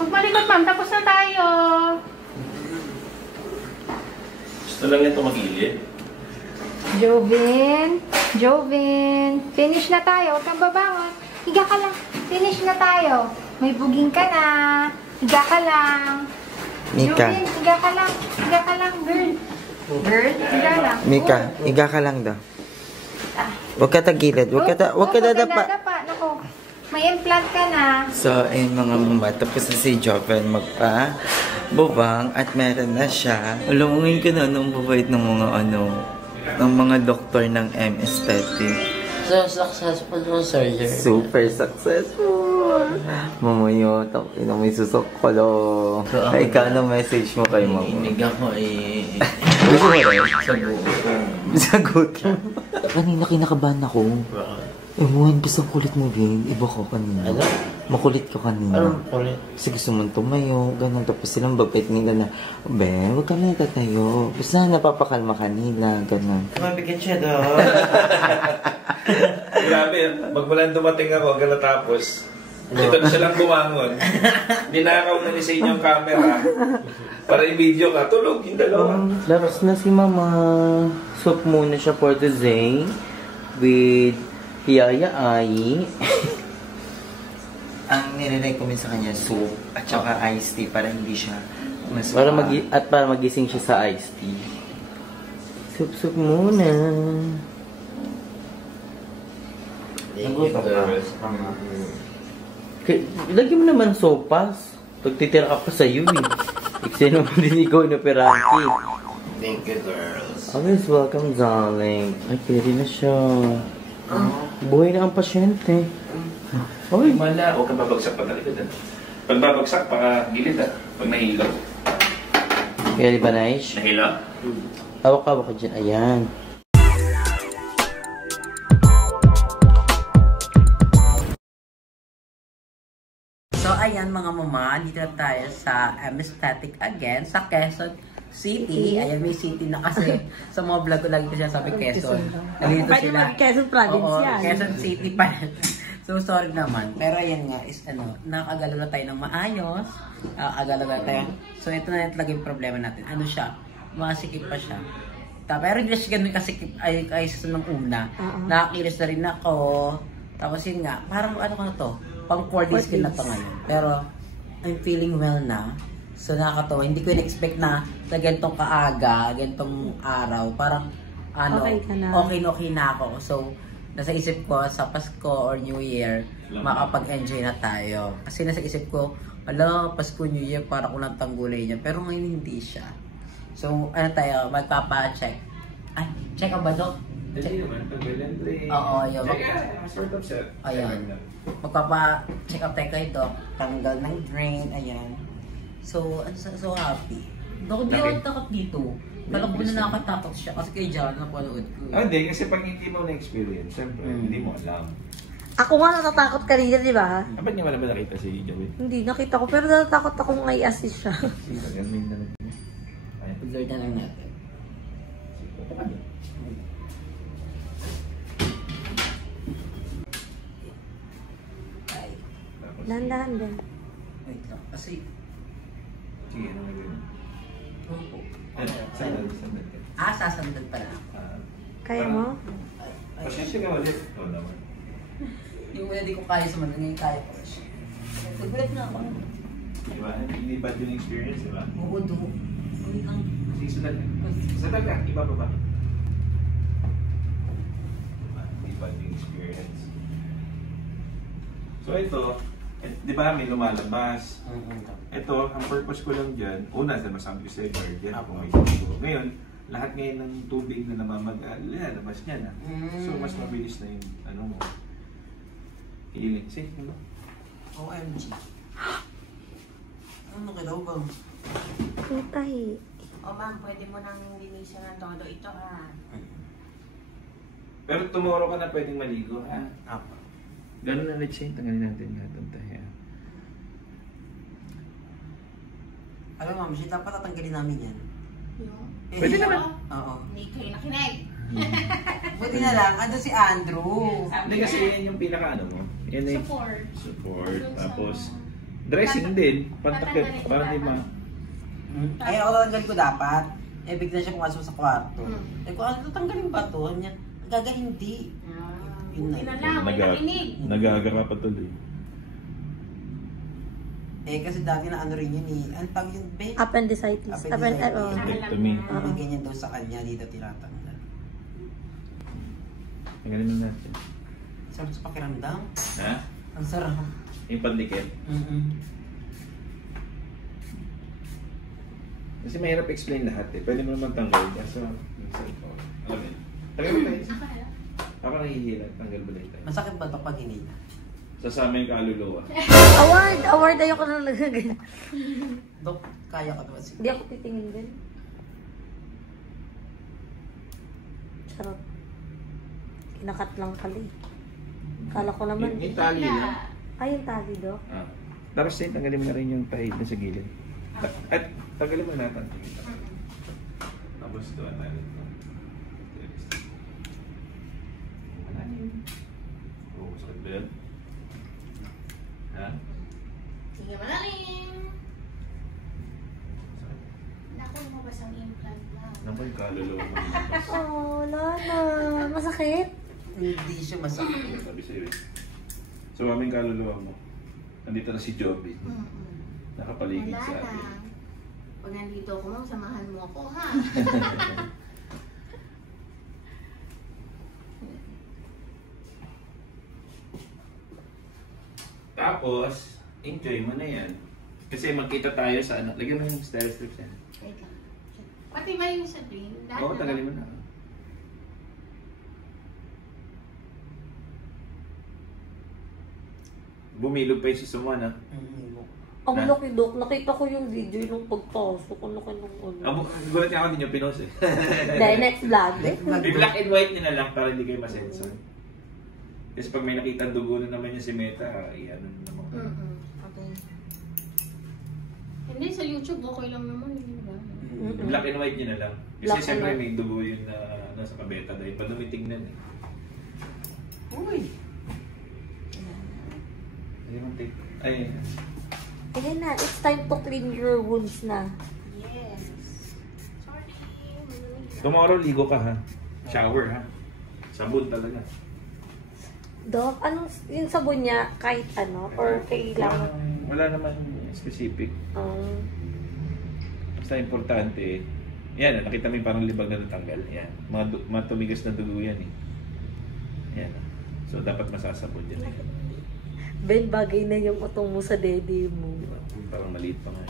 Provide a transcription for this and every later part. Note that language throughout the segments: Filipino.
Magmalikot, ma'am. Tapos na tayo. Gusto lang ito mag-ilid. Jovin. Finish na tayo. Huwag kang babangon. Higa ka lang. Finish na tayo. May buging ka na. Higa ka lang. Mika. Jovin, higa ka lang. Higa ka lang, girl. Girl, higa lang. Mika, higa ka lang daw. Huwag ka tagilid. Huwag ka dadapa. Naku, may implant ka na. So, ayun mga mama. Tapos na si Joven magpa-bubang at meron na siya. Alamungin ko na nung babait ng mga ng mga doktor ng M-Aesthetic. So, successful yung surgery. Super successful! Mamayo, tapos may susok ko lo. Ay, ikaw anong message mo kay mama? Inig ako eh. Gusto mo rin? Sagot. Sagot mo. Kanina kinakabahan ako. Ewan, basta kulit mo, Ben. Iba ko kanina. Ano? Makulit ko kanina. Anong kulit? Kasi gusto mong tumayo, ganun. Tapos silang babait nila na, Ben, huwag ka na tatayo. Basta napapakalma ka nila, ganun. Mabigat siya daw. Grabe, magmulan dumating ako hanggang natapos. Ito na silang bumangon. Ninakaw na ni sa inyong camera. Para i-video ka, tulog yung dalawa. Laros na si Mama. Soup muna siya for today. With Yaya Ai. Ang nire-recommend sa kanya, soup at saka iced tea para hindi siya para magising siya sa iced tea. Soup muna. Lagi mo naman sopas. Pagtitira ka pa sa'yo eh. Iksi naman din ikaw inoperante. Thank you, girls. Always welcome, darling. Ay, pwede na siya. Buhay na ang pasyente. Oy, mala. Huwag kang babagsak pa talikod. Pag babagsak, gilid Pag nahilo. Kaya di ba, Naish? Nahilo? Hawak-hawak ka dyan. Ayan. So, ayan mga mama, dito na tayo sa M-Aesthetic again, sa Quezon City. Ayan, may city na kasi sa mga vlog ko lagi ko siya sabi Quezon. Nalito sila. Quezon province Oo, yan. Quezon City pa. So, sorry naman. Pero ayan nga, is nakagalaw na tayo ng maayos. Agalaw na tayo. So, ito na talaga yung problema natin. Ano siya? Masikip pa siya. Pero hindi siya ganun kasikip ay sa nung una. Nakakilos na rin ako. Tapos yun nga, parang ano ka na to? Pang 4 days skin na to ngayon. Pero, I'm feeling well na. So, nakakatawa. Hindi ko in-expect na ganitong kaaga, ganitong araw. Parang, okay na ako. So, nasa isip ko, sa Pasko or New Year, makapag-enjoy na tayo. Kasi nasa isip ko, Pasko, New Year, para ko lang tanggulay niya. Pero ngayon, hindi siya. So, ano tayo, magpapa-check. Ay, check up ba, Dok? Hindi naman, pag-belendre. Oo, yun. Sort of set. Ayan. Magpapa-check up tayo kay Doc. Tanggal ng drain. Ayan. So, so happy. Dok, di ako takot dito. Kala ko na nakatakot siya kasi kay John napanood ko. Hindi, kasi pag hindi mo na-experience, siyempre, hindi mo alam. Ako nga natatakot kanina, di ba? Ba't niya wala ba nakita si Joey? Hindi, nakita ko. Pero natatakot ako nga i-assist siya. Pag-lord na lang natin. Dahan-dahan din. Wait lang. Kasi... Sige, ano nga yun? Oo. Sandal. Sasandal pala. Kaya mo? Pasensya ka ulit. Oo naman. Yung hindi ko kaya sa mga ngayon kaya ko siya. Nagulat na ako. Diba? Hindi bad yung experience, diba? Oo, do. Sige, sandal ka. Sandal ka. Iba pa ba? Hindi bad yung experience. So ito, di ba may lumalabas? Ito, ang purpose ko lang dyan, una, masabi ko sa'yo, guardian, kung may gusto. Ngayon, lahat ngayon ng tubig na lalabas niya na. So, mas mabilis na yung, ano mo, healing. Sige, ano? OMG. Ano ka daw ba? Tahi. Ma'am, pwede mo nang linisin ng todo ito, Pero tomorrow ka na pwedeng maligo, ha? Apa. Ganun na let's say, tanggalin natin lahat ng tahiya. Alam ma'am, siya dapat tatanggalin namin yan. Pwede naman. Oo. Hindi kayo nakinig. Buti na lang, ando si Andrew. Hindi kasi yan yung pinaka ano mo. Yan yung Support. support. Tapos, Dressing din. Pantakip. Para di ma... Ay, ako tatanggalin ko dapat. Eh, bigla siya pumasok sa kwarto. Eh, kung ano, tatanggalin ba ito? Niya, gaga hindi. Buti na lang, may nakinig. Nagaga ka pa tuloy. Eh, kasi dati na ano rin yun eh. Ano tawag yun, be? Appendicitis. Appendectomy. May ganyan daw sa kanya, dito tinatanggal. Tingnan mo natin. Sarap sa pakiramdam. Ha? Ang sarap. Yung pandikit. Kasi mahirap explain lahat eh. Pwede mo naman tanggalin. Kaso, alam mo yun. Tanggal mo tayo. Ako nahihila. Tanggal mo tayo. Masakit ba ito pag hinila? Sasama yung kaluluwa. Award, ayoko na nagagano. Dok, kaya ka naman siya. Hindi ako titingin din. Charot. Kinakat lang pala eh. Kala ko naman. Yung tali lang. Ay, yung tali, Dok. Ah. Tapos tanggalin mo na rin yung tahid na sa gilid. At tanggalin mo na natin. Tapos ito ang natin. Oo, sakit ba yan? Ha? Sige, malalim. Naku, lumabas ang implant na. Naku, yung kaluluwa mo. Oh, wala na. Masakit? Hindi siya masakit. Sabi sa'yo eh. So, aming kaluluwa mo. Nandito na si Joby. Nakapaligid Wala sa atin. na. Pag nandito ako, ma'am, samahan mo ako, ha? Tapos, enjoy mo na yan. Kasi magkita tayo sa ano. Lagyan mo yung style strips yan. Wait lang. Pati ba yung sabihin? Oo, tagalin mo na. Bumilog pa yung susuman, ha? Ang laki, Dok. Nakita ko yung video nung pagpasok. Ang laki nung ano. Gulat nga ako din yung pinos eh. Dahil next vlog. Yung black and white nila lang para hindi kayo masensor. Kasi pag may nakita dugo na naman yung si Meta, ano naman. Okay. Hindi, sa YouTube okay lang naman. Hindi ba? Black and white nyo na lang. Kasi Black and siyempre white. may dugo yun na nasa kabeta dahil padumi tingnan eh. Uy! Hindi mo take. Ay, Ayan na, it's time to clean your wounds na. Yes. Sorry. tomorrow ligo ka ha. Shower ha. Sabon talaga. Dok, anong yung sabon niya kahit ano? Or kailangan? Wala naman specific. Basta importante yan, nakita mo yung parang libag na natanggal. Yan. Mga tumigas na dugo yan eh. Yan. So dapat masasabon yan. Ben, bagay na yung utong mo sa dede mo. Diba? Parang maliit pa nga.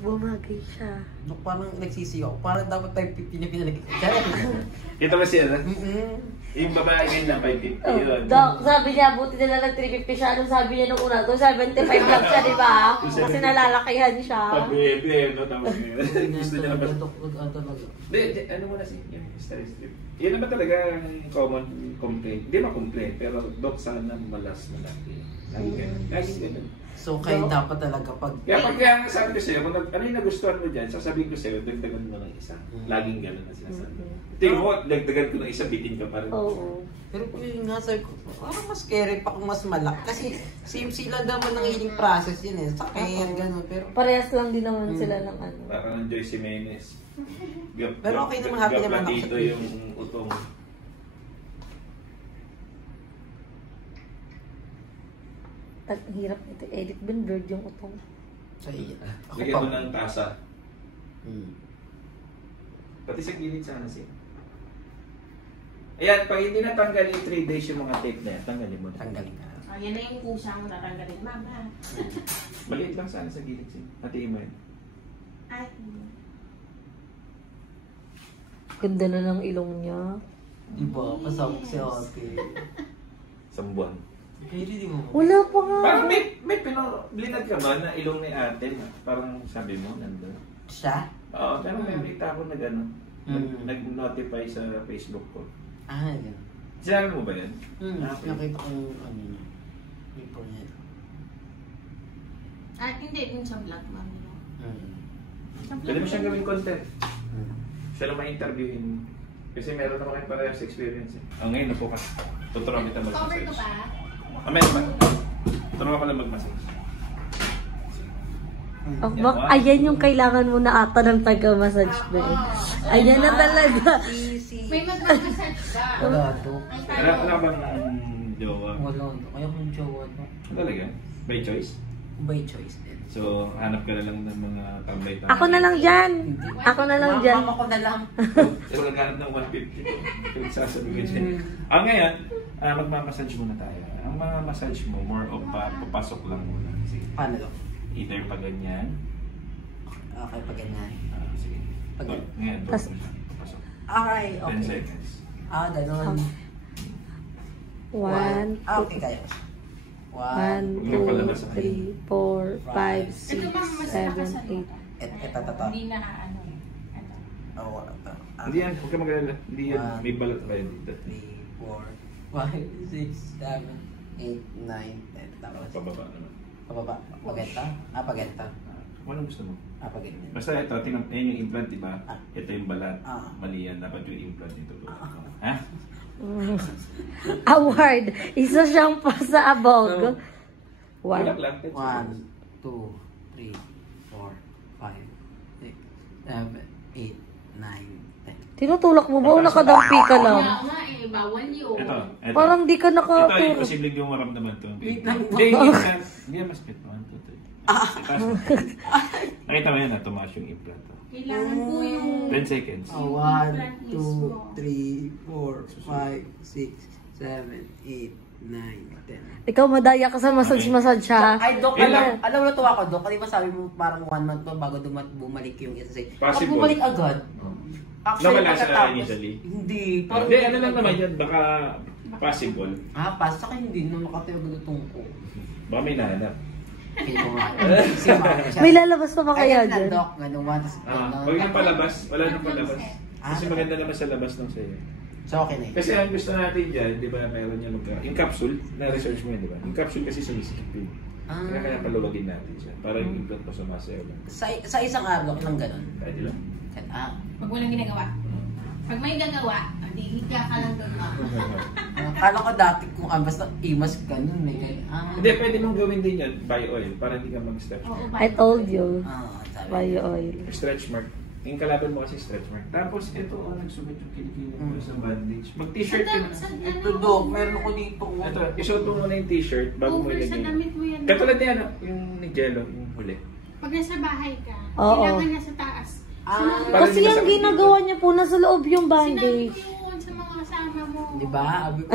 Bumagay siya. Dok, parang nagsisiyaw. Parang dapat tayo pinipinalik. Kita mo siya na? Yung babae ngayon na 550 yun. Dok, sabi niya, buti na lang 350 siya. Anong sabi niya nung una? 275 lang siya, di ba? Kasi nalalakihan siya. Pag-bebe, no? Tama ngayon. Gusto niya naman. talaga. Hindi, ano mo na si yung style strip. Yan naman talaga ang common complaint. Hindi ma-complaint, pero Dok, sana malas na laki. Lagi ganun. Lagi ganun. So, kayo dapat talaga pag... Kaya sabi ko sa'yo, kung ano yung nagustuhan mo dyan, sasabihin ko sa'yo, dagdagan mo ng isa. Laging ganun na sinasabi. Tingin mo, dagdagan ko ng isa, bitin ka pa rin. Oo. Pero kung yun nga, sabi ko, parang mas scary pa kung mas malak. Kasi same sila naman ng healing process yun eh. Sakit, gano'n. Pero Parehas lang din naman sila ng ano. Parang ang Joyce Jimenez. Pero okay naman, happy naman ako sa dito yung utong. Ang hirap ito. Edit Ben, blurred yung utong. sa iya. Ako Lagyan mo pa. ng tasa. Hmm. Pati sa gilid sana siya. Ayan, pag hindi natanggal yung 3 days yung mga tape na yan, tanggalin mo na. Tanggalin ka. Yan na yung kusang tatanggalin, ma'am, ha? Maliit lang sana sa gilid siya. Hatiin mo yun. Ay, Ganda na ng ilong niya. Diba? Pasabok si ate. Isang buwan. Pero di mo. Wala pa nga. Parang may binad ka ba na ilong ni ate? Parang sabi mo, nandun. Siya? Oo, pero may balita ako Mm. nag-notify sa Facebook ko. Ah, yun. Sinabi mo ba yan? Nakita ko yung ano niya. Report niya. hindi din sa vlog, ma'am. Pwede mo siyang gawing content. Siya lang ma-interviewin. Kasi meron naman kayo parehas experience eh. Ngayon, napo ka. Tuturuan kita mag-massage. Cover ko ba? Meron ba? Turuan ko lang mag-massage. Oh, ayan yung kailangan mo na ata ng taga-massage ba eh. Ayan na talaga. May mag-massage ba? Wala to. Wala bang jowa? Wala to. Kaya kung jowa to. Talaga? By choice? By choice din. So, hanap ka na lang ng mga tambay-tambay. Ako na lang dyan. Ako na lang dyan. Mama ko na lang. So, naghanap ng 150. Yung sasabihin ko dyan. Ngayon, magmamassage muna tayo. Ang mga massage mo, more of papasok lang muna. Sige. Paano to? Either pa ganyan. Okay, pag ganyan. Sige. Pag ganyan. Ngayon, Tas- papasok. Okay, 10 okay. seconds. Ganun. 1, Okay, kaya. 1, 2, 3, 4, 5, 6, 7, 8. Ito. Hindi na ano. Oo, ito. Hindi yan, huwag ka mag-alala. Hindi yan, One. may balat pa yan dito. 3, 4, 5, 6, 7, 8, 9, 10. Tapos, Pababa naman. pababa. Pagenta? Pagenta. Kung anong gusto mo. Pagenta. Basta ito, tingnan, yan yung implant, di ba? Ah. Ito yung balat. Ah. Mali yan, dapat yung implant dito. Ha? Award. Isa siyang pasabog. Wala 1. lang. 1, 2, 3, 4, 5, 6, 7, 8, 9, 10. Tinutulak mo ba o nakadampi ka lang? Kaya nga eh, bawal yun. Ito. Parang di ka Ito, nakatulak. imposible yung maramdaman ito. Wait lang. Hindi, hindi yan mas fit. 1, 2, 3. Nakita mo yan, tumaas yung implant. Kailangan po yung... 10 seconds. 1, 2, 3, 4, 5, 6, 7, 8, 9, 10. Ikaw madaya ka sa massage ha. Ay, Dok, Ilan? alam mo na tuwa ko, Dok. Di ba sabi mo parang 1 month pa bago bumalik yung SSA? Pag Possible. bumalik agad, Nawala sa pagkatapos- initially? Hindi. Hindi, ano lang naman yan, baka possible. Pas, saka hindi na makatayo agad itong ko. Baka may nahanap. Okay, ko nga. Si Mama siya. May lalabas pa ba kaya Ayan na, dyan? Dok. Ganun, once. Huwag nang palabas, wala nang palabas. Kasi Ah, maganda naman sa labas ng sa'yo. So, okay na yun. Kasi ang gusto natin dyan, di ba, meron yung yung capsule, na-research mo yun, di ba? Yung capsule kasi sumisikip yun. Kaya paluwagin natin siya. Para yung implant mo sumasayaw lang. Sa isang araw, ilang ganun? Pwede lang. Pag walang ginagawa. Pag may gagawa, hindi higa ka lang doon. Kala ko dati kung basta imas ganun. May ganun. Hindi, pwede mong gawin din yan by oil para hindi ka mag-stretch. Oo, I told you. Sabi. By oil. Stretch mark. Yung kalaban mo kasi stretch mark. Tapos ito, nagsubit yung kilikili mo sa bandage. Mag-t-shirt ka na. Ito, Dok. Meron ako dito. Ito, isuot mo muna yung t-shirt bago mo Over sa ilagay. damit mo yan. Katulad niya, ano, yung ni Jello, yung huli. Pag nasa bahay ka, Oo. kailangan nasa taas. Kasi yung ginagawa niya po, nasa loob yung Sinabi bandage. ko yun sa mga kasama mo. Di ba? Abi ko.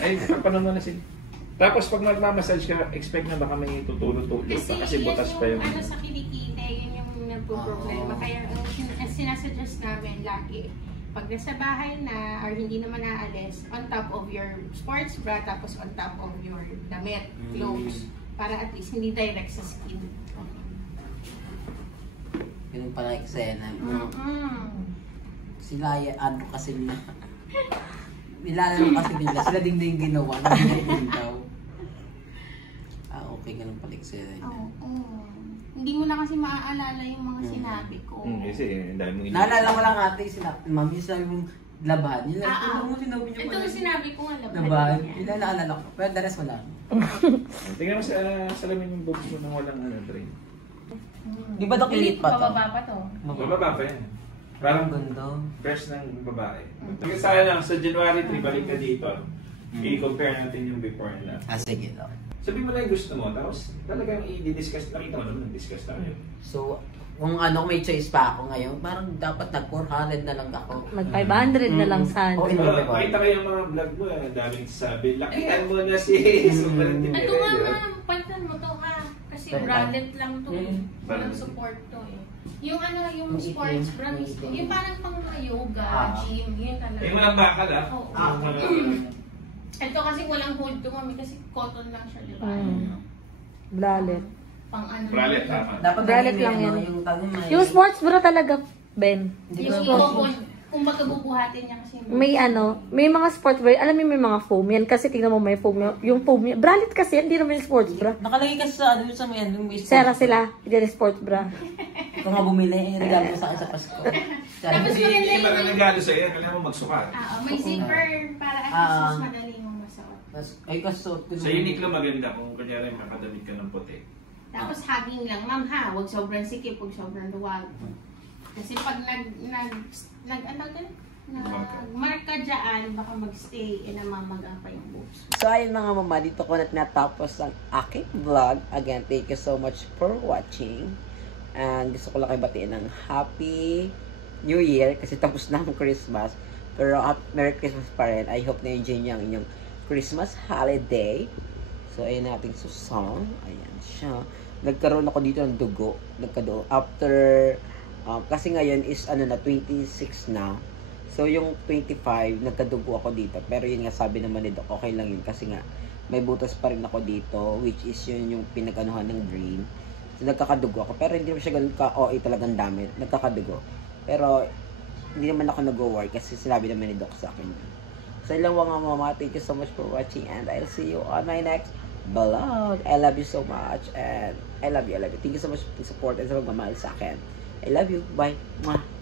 Ay, paano mo na sin. Tapos pag magmamassage ka, expect na baka may tutulog-tulog pa kasi yan butas pa yung... ano sa kilikite, yun yung nagpo-problema. Kaya ang sinasuggest namin lagi, pag nasa bahay na or hindi naman naalis, on top of your sports bra, tapos on top of your damit, clothes, para at least hindi direct sa skin. Yun pala eksena. Sila, ano kasi nila. Nilalaro kasi nila. Sila din yung ginawa. Din daw. Okay, ganun pala eksena nila. Oo. Hindi mo na kasi maaalala yung mga sinabi ko. Kasi ang dami mong Naalala ko lang ate, ma'am, yung sinabi mong labahan. Yun lang, ito mo sinabi niyo Ito pala. yung sinabi ko nga, Labahan. Yun lang naalala ko. Pero the rest wala. Tingnan mo sa salamin yung boobs mo nang walang drain. Di ba dokilit pa to? Pababa pa to. Mababa pa yan. Parang Parang ganda. fresh ng babae. Kasi sana sa January 3, balik ka dito. I-compare natin yung before and after. Sige lang. Sabi mo lang yung gusto mo, tapos talagang i-discuss. Nakita mo naman, discuss tayo. So, kung ano, may choice pa ako ngayon, parang dapat nag-400 na lang ako. Mag 500 na lang sana. Okay. Makita kayo yung mga vlog mo, ang daming sabi, lakihan mo na si Super Ito nga Tibero. nga, palitan mo to ha. Kasi branded lang to eh. Walang support to eh. Yung ano, yung sports bra mismo. Yung parang pang yoga, gym, yun talaga. Eh, walang bakal ah. Oo. Ito kasi walang hold to mami kasi cotton lang siya, di ba? Blalet. Pang ano. Bralet, tama. Dapat Bralet lang yan. Yung tanong na Yung sports bra talaga, Ben. Yung i-hold, kung baga bubuhatin niya kasi. May may mga sports bra. Alam mo may mga foam yan. Kasi tingnan mo may foam. Yung foam niya. Bralet kasi yan, hindi naman yung sports bra. Nakalagay kasi sa ano sa may ano, may Sera sila. Hindi yung sports bra. Kung nga bumili, regalo mo sa akin sa Pasko. Tapos Kasi maganda iba na yung nagalo sa'yo, kailangan mo magsukat. may zipper para at least mas madali mong masuot. Ay, kaso, Sa Uniqlo maganda kung kunyari makadamit ka ng puti. Tapos hugging lang, ma'am ha, huwag sobrang sikip, huwag sobrang luwag. Kasi pag nagmark ka dyan, baka magstay, namamaga pa yung boobs. So ayun mga mama, dito ko na tinatapos ang aking vlog. Again, thank you so much for watching. And gusto ko lang kayo batiin ng Happy New Year kasi tapos na ang Christmas. Pero Merry Christmas pa rin. I hope na-enjoy niyo ang inyong Christmas holiday. So ayun nating susong. Ayan siya. Nagkaroon ako dito ng dugo. After, kasi ngayon is na 26 na. So yung 25, nagkadugo ako dito. Pero yun nga sabi naman ni Doc, okay lang yun. Kasi nga, may butas pa rin ako dito. Which is yun yung pinag-anuhan ng drain. So nagkakadugo ako. Pero hindi naman siya ganun ka-OA talagang dami. Nagkakadugo. Pero hindi naman ako nag-work kasi sinabi naman ni Doc sa akin. So yun lang mga mama. Thank you so much for watching. And I'll see you on my next vlog. I love you so much. And I love you. Thank you so much for the support and sa pagmamahal sa akin. I love you. Bye. Mwah.